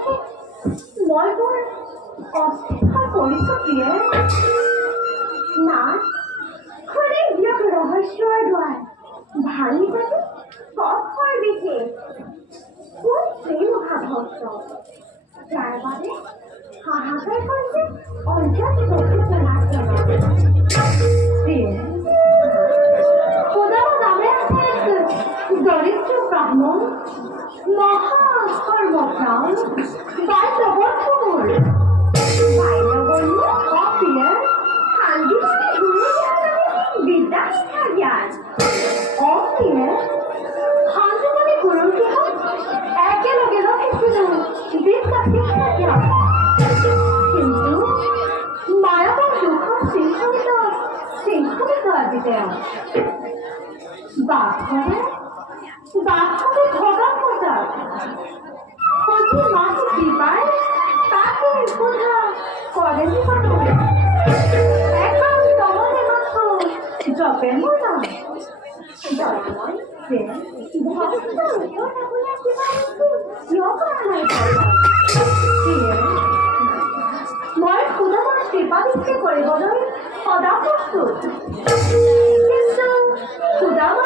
দেখি মই বৰ অস্থিৰ কৰিছো প্ৰিয়ে না খুলি দিয়ক ৰহস্যৰ দুৱাৰ ভাঙি যাতে পথৰ বিশেষ কোন সেই মহাভক্ত যাৰ বাবে হাহাকাৰ কৰিছে অঞ্চল দরিদ্র ব্রাহ্মণ মহাকর্মপ্রাণ বাল্যবধূর বাল্যবন্ধু অপ্রিয় খান্দিমানে গুরু বিদ্যা শিক্ষা জ্ঞান অপ্রিয় খান্দিমানে গুরু একেলগে ৰখিছিল বিদ্যা শিক্ষা জ্ঞান কিন্তু মায়াকৰ দুখত শৃংখলিত আজি তেওঁ বাঘরে ভগা ফোটা প্রতি মাসে দিবায় তাকে কোথা করেনি কত এখন তমনে মাত্র জপের মোটা দয়াময় ভক্ত মই খুদাৰ কৃপা দৃষ্টি কৰিবলৈ সদা প্ৰস্তুত কিন্তু খুদাৰ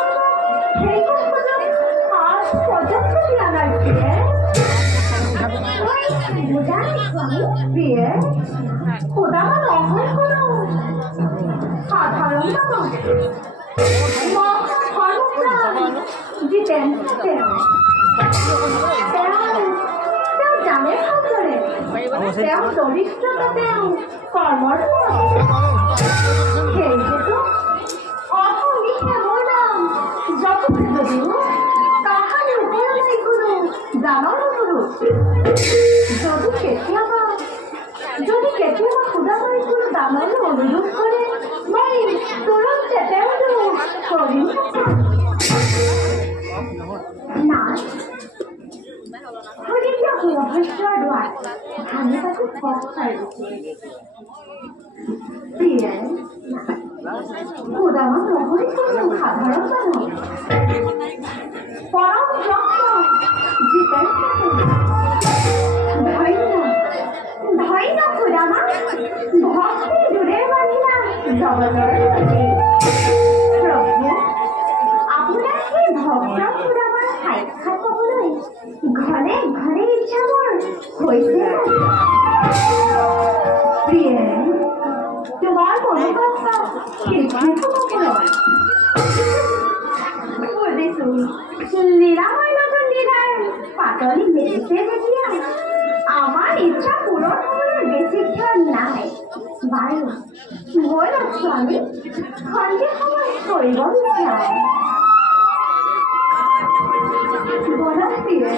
চৰিত্ৰতা তেওঁ কৰ্মৰ সেইহেতু অসংগী সেৱৰ নাম যথেষ্ট যদিও তাহাৰে ওপৰলৈ কোনো জানৰ নকৰো যদি কেতিয়াবা খুদাবাৰী কোনো দানলৈ অনুৰোধ কৰে মই তুৰন্তে তেওঁলৈ কৰিম নাই ৰহস্যৰ দুৱাৰ ভাঙি পাতি পথ প্ৰিয়ে খুদামন নহৈ কোনো সাধাৰণ মানুহ পৰম ভক্ত জীতেন ধন্য খুদামা ভক্তি দূৰে মানিলা জগতৰ প্ৰভু আপোনাৰ সেই ভক্ত খুদামাৰ সাক্ষাৎ পাবলৈ ঘৰে ঘৰে ইচ্ছা মোৰ হৈছে প্ৰিয়ে তোমাৰ মনোবাঞ্ছা বুজিছো লীলাময় নতুন লীলাৰ পাতলি মেলিছে যেতিয়া আমাৰ ইচ্ছা পূৰণ হ'বলৈ বেছিক্ষণ নাই বাৰু ব'লা স্বামী সন্ধিয়া সময় কৰিব বিচাৰে ব'লা প্ৰিয়ে